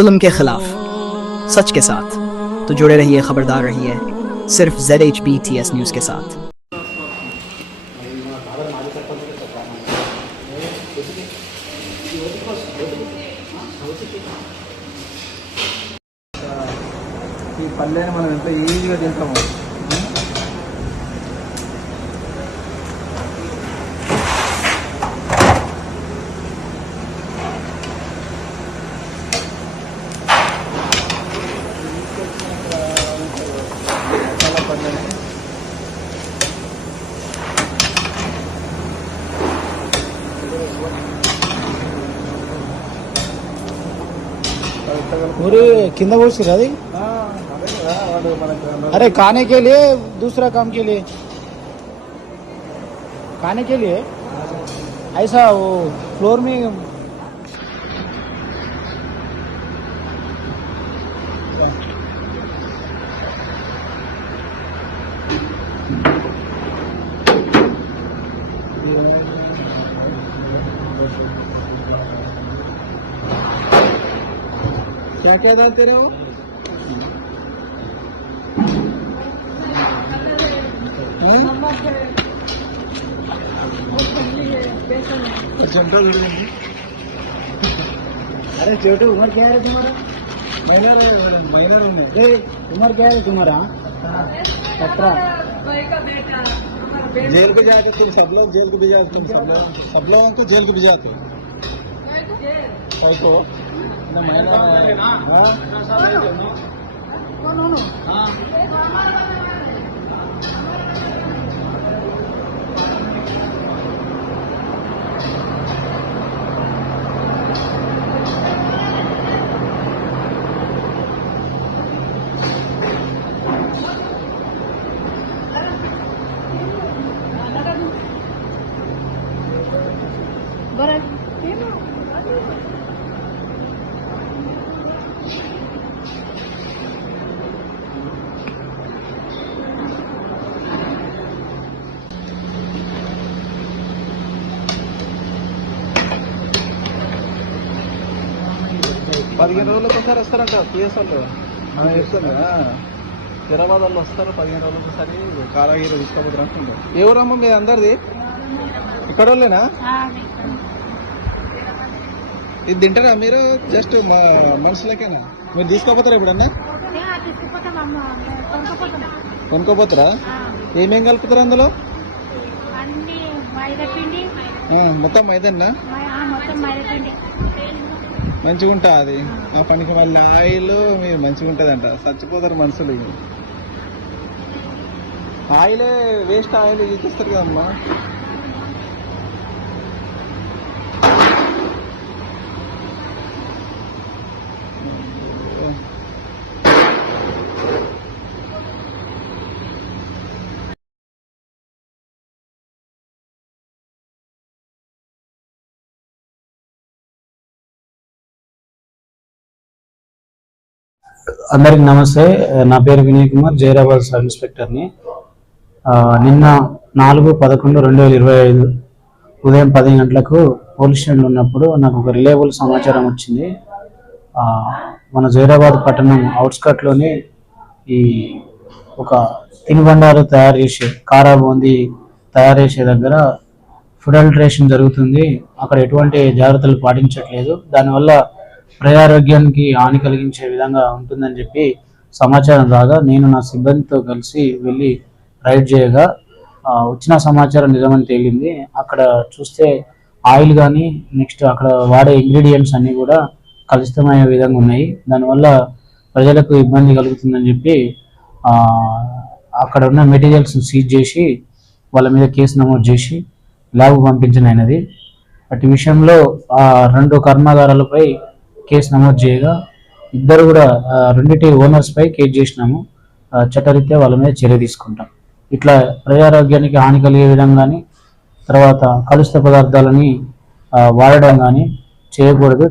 जुल्म के खिलाफ सच के साथ। तो जुड़े रहिए, खबरदार रहिए सिर्फ ZHBTS न्यूज़ के साथ। ఈ పల్లెని మనం ఎంత ఈజీగా తింటాము. पूरे किंदा बोल रहा अरे खाने के लिए दूसरा काम के लिए खाने के लिए ऐसा वो फ्लोर में क्या क्या डालते रहे हो? अरे छोटे उम्र क्या है तुम्हारा? महिला रूम है. उम्र क्या है तुम्हारा? 17. जेल को जाते तुम सब लोग, जेल को भी जाते तुम सब लोगों को जेल को भी जाते को ना महिला పదిహేను రోజులకు ఒకసారి వస్తారంట పిఎస్ వాళ్ళు. మనం చెప్తాం కదా, హైదరాబాద్ వాళ్ళు వస్తారు 15 రోజులకు ఒకసారి కారాగిరి తీసుకోపోతారు అనుకుంటారు. ఏ ఊరమ్మ మీద అందరిది? ఇక్కడ వాళ్ళేనా? ఇది తింటారా మీరు? జస్ట్ మనుషులకేనా? మీరు తీసుకోపోతారా ఎప్పుడన్నా? కొనుక్కోపోతారా? ఏమేం కలుపుతారు అందులో? మొత్తం మైదన్నా? మంచిగా ఉంటుంది అది. ఆ పనికి మళ్ళీ ఆయిల్ మీరు మంచిగా ఉంటుంది అంట. చచ్చిపోతారు మనుషులు. ఆయిలే వేస్ట్ ఆయిల్ ఇచ్చేస్తారు కదమ్మా. అందరికి నమస్తే. నా పేరు వినయ్ కుమార్, జైరాబాద్ సబ్ ఇన్స్పెక్టర్ని. నిన్న 4/11/2025 ఉదయం 10 గంటలకు పోలీస్ స్టేషన్లో ఉన్నప్పుడు నాకు ఒక రిలయబుల్ సమాచారం వచ్చింది. మన జైరాబాద్ పట్టణం అవుట్స్కట్లోని ఈ ఒక తినుబండారు తయారు చేసే కారా బూందీ తయారు చేసే దగ్గర ఫుడ్ అడల్టరేషన్ జరుగుతుంది. అక్కడ ఎటువంటి జాగ్రత్తలు పాటించట్లేదు. దానివల్ల ప్రజారోగ్యానికి హాని కలిగించే విధంగా ఉంటుందని చెప్పి సమాచారం రాగా నేను నా సిబ్బందితో కలిసి వెళ్ళి రైడ్ చేయగా వచ్చిన సమాచారం నిజమని తేలింది. అక్కడ చూస్తే ఆయిల్ కానీ నెక్స్ట్ అక్కడ వాడే ఇంగ్రీడియంట్స్ అన్నీ కూడా కలుషితమయ్యే విధంగా ఉన్నాయి. దానివల్ల ప్రజలకు ఇబ్బంది కలుగుతుందని చెప్పి అక్కడ ఉన్న మెటీరియల్స్ సీజ్ చేసి వాళ్ళ మీద కేసు నమోదు చేసి ల్యాబ్ పంపించనైనది. అటు విషయంలో 2 కర్మాగారాలపై కేసు నమోదు చేయగా ఇద్దరు కూడా రెండిటి ఓనర్స్ పై కేసు చేసినాము. చట్టరీత్యా వాళ్ళ మీద చర్య తీసుకుంటాం. ఇట్లా ప్రజారోగ్యానికి హాని కలిగే విధంగాని తర్వాత కలుషిత పదార్థాలని వాడడం కానీ చేయకూడదు.